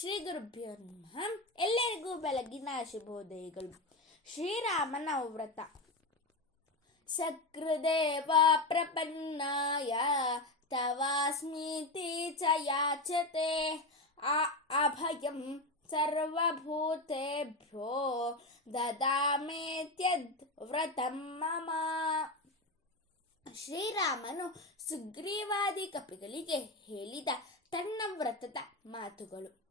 ಶ್ರೀ ಗುರುಭ್ಯೋ ನಮಃ. ಎಲ್ಲರಿಗೂ ಬೆಳಗಿನ ಶುಭೋದಯಗಳು. ಶ್ರೀರಾಮನ ವ್ರತ. ಸಕೃದೇವ ಪ್ರಪನ್ನಾಯ ತವಾಸ್ಮೀತಿ ಚ ಯಾಚತೆ ಅಭಯಂ ಸರ್ವಭೂತೇಭ್ಯೋ ದದಾಮೇತ್ಯದ್ ವ್ರತಂ ಮಮ. ಶ್ರೀರಾಮನು ಸುಗ್ರೀವಾದಿ ಕಪಿಗಳಿಗೆ ಹೇಳಿದ ತನ್ನ ವ್ರತದ ಮಾತುಗಳು.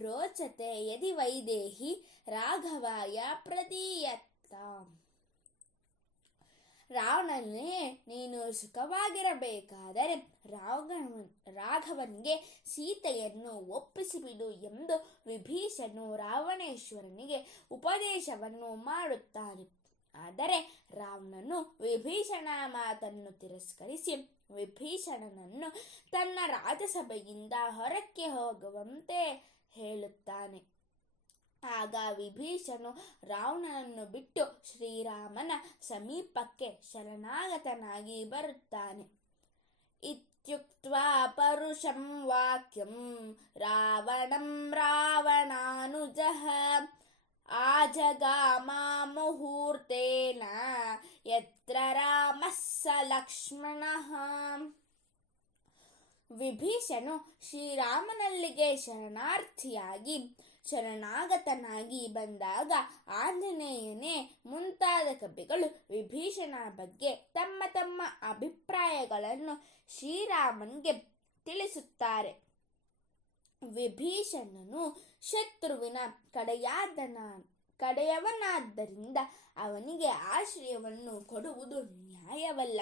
ರೋಚತೆ ಯದಿ ವೈದೇಹಿ ರಾಘವಾಯ ಪ್ರದೀಯತಾಂ. ರಾವಣನೇ, ನೀನು ಸುಖವಾಗಿರಬೇಕಾದರೆ ರಾಘವನಿಗೆ ಸೀತೆಯನ್ನು ಒಪ್ಪಿಸಿಬಿಡು ಎಂದು ವಿಭೀಷಣನು ರಾವಣೇಶ್ವರನಿಗೆ ಉಪದೇಶವನ್ನು ಮಾಡುತ್ತಾನೆ. ಆದರೆ ರಾವಣನು ವಿಭೀಷಣ ಮಾತನ್ನು ತಿರಸ್ಕರಿಸಿ ವಿಭೀಷಣನನ್ನು ತನ್ನ ರಾಜಸಭೆಯಿಂದ ಹೊರಕ್ಕೆ ಹೋಗುವಂತೆ ಹೇಳುತ್ತಾನೆ. ಆಗ ವಿಭೀಷಣನು ರಾವಣನನ್ನು ಬಿಟ್ಟು ಶ್ರೀರಾಮನ ಸಮೀಪಕ್ಕೆ ಶರಣಾಗತನಾಗಿ ಬರುತ್ತಾನೆ. ಇತ್ಯುಕ್ತ್ವಾ ಪರುಷಂ ವಾಕ್ಯಂ ರಾವಣಂ ರಾವಣಾನುಜಃ ಆಜಗಾಮ ಮುಹೂರ್ತೇನ ಯತ್ರ ರಾಮಃ ಸ ಲಕ್ಷ್ಮಣಃ. ವಿಭೀಷಣನು ಶ್ರೀರಾಮನಲ್ಲಿಗೆ ಶರಣಾಗತನಾಗಿ ಬಂದಾಗ ಆಂಜನೇಯನೇ ಮುಂತಾದ ಕವಿಗಳು ವಿಭೀಷಣ ಬಗ್ಗೆ ತಮ್ಮ ತಮ್ಮ ಅಭಿಪ್ರಾಯಗಳನ್ನು ಶ್ರೀರಾಮನಿಗೆ ತಿಳಿಸುತ್ತಾರೆ. ವಿಭೀಷಣನು ಶತ್ರುವಿನ ಕಡೆಯವನಾದ್ದರಿಂದ ಅವನಿಗೆ ಆಶ್ರಯವನ್ನು ಕೊಡುವುದು ನ್ಯಾಯವಲ್ಲ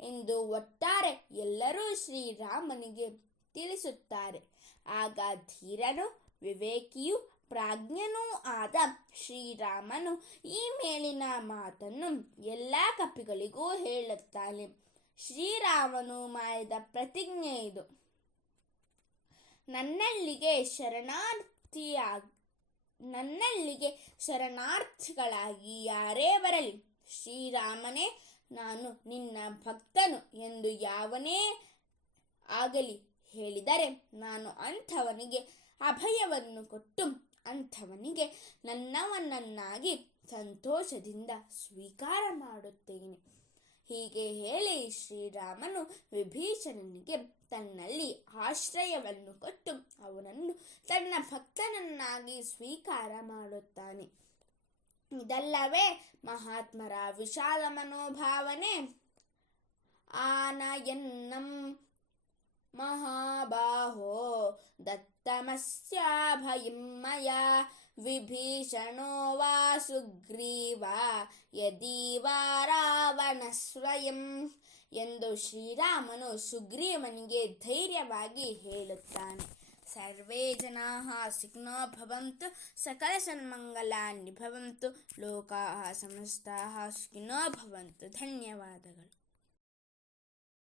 ಎಂದು ಒಟ್ಟಾರೆ ಎಲ್ಲರೂ ಶ್ರೀರಾಮನಿಗೆ ತಿಳಿಸುತ್ತಾರೆ. ಆಗ ಧೀರನು, ವಿವೇಕಿಯೂ ಪ್ರಾಜ್ಞನೂ ಆದ ಶ್ರೀರಾಮನು ಈ ಮೇಲಿನ ಮಾತನ್ನು ಎಲ್ಲ ಕಪಿಗಳಿಗೂ ಹೇಳುತ್ತಾನೆ. ಶ್ರೀರಾಮನು ಮಾಡಿದ ಪ್ರತಿಜ್ಞೆ ಇದು. ನನ್ನಲ್ಲಿಗೆ ಶರಣಾರ್ಥಿಗಳಾಗಿ ಯಾರೇ ಬರಲಿ, ಶ್ರೀರಾಮನೇ ನಾನು ನಿನ್ನ ಭಕ್ತನು ಎಂದು ಯಾವನೇ ಆಗಲಿ ಹೇಳಿದರೆ ನಾನು ಅಂಥವನಿಗೆ ಅಭಯವನ್ನು ಕೊಟ್ಟು ಅಂಥವನಿಗೆ ನನ್ನವನನ್ನಾಗಿ ಸಂತೋಷದಿಂದ ಸ್ವೀಕಾರ ಮಾಡುತ್ತೇನೆ. ಹೀಗೆ ಹೇಳಿ ಶ್ರೀರಾಮನು ವಿಭೀಷಣನಿಗೆ ತನ್ನಲ್ಲಿ ಆಶ್ರಯವನ್ನು ಕೊಟ್ಟು ಅವನನ್ನು ತನ್ನ ಭಕ್ತನನ್ನಾಗಿ ಸ್ವೀಕಾರ ಮಾಡುತ್ತಾನೆ. ಇದಲ್ಲವೇ ಮಹಾತ್ಮರ ವಿಶಾಲ ಮನೋಭಾವನೆ. ಆನಯನ್ನಂ ಮಹಾಬಾಹೋ ದತ್ತಮಸ್ಯಾಭಯಂ ಮಯಾ ವಿಭೀಷಣೋ ವಾ ಸುಗ್ರೀವ ಯದೀವಾ ರಾವಣ ಸ್ವಯಂ ಎಂದು ಶ್ರೀರಾಮನು ಸುಗ್ರೀವನಿಗೆ ಧೈರ್ಯವಾಗಿ ಹೇಳುತ್ತಾನೆ. ಸರ್ವೇ ಜನಾಃ ಸುಖಿನೋ ಭವಂತು, ಸಕಲ ಸನ್ಮಂಗಲಾನಿ ಭವಂತು, ಲೋಕಾಃ ಸಮಸ್ತಾಃ ಸುಖಿನೋ ಭವಂತು. ಧನ್ಯವಾದಗಳು.